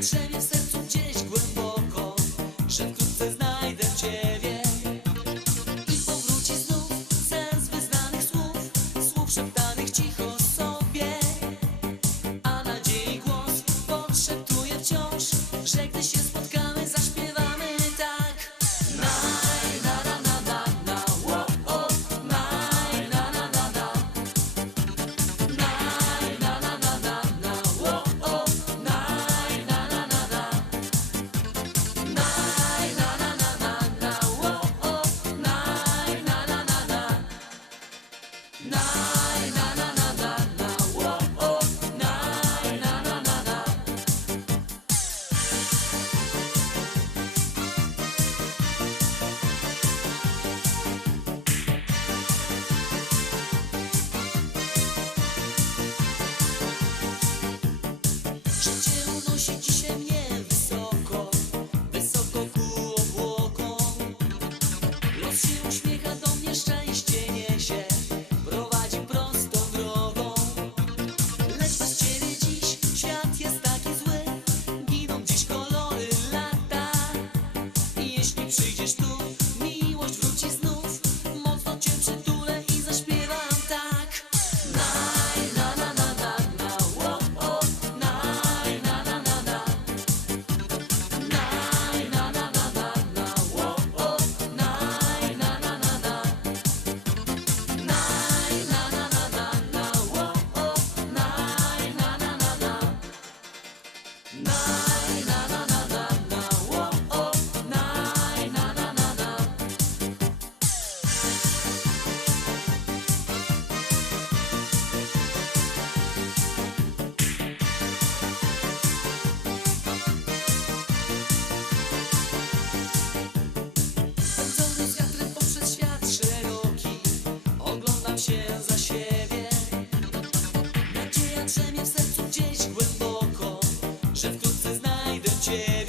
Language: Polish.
drzemie w sercu gdzieś głęboko, że wkrótce znajdę Ciebie. I powróci znów sens wyznanych słów, słów szeptanych. się za siebie. Nadzieja drzemie w sercu gdzieś głęboko Że wkrótce znajdę Cię.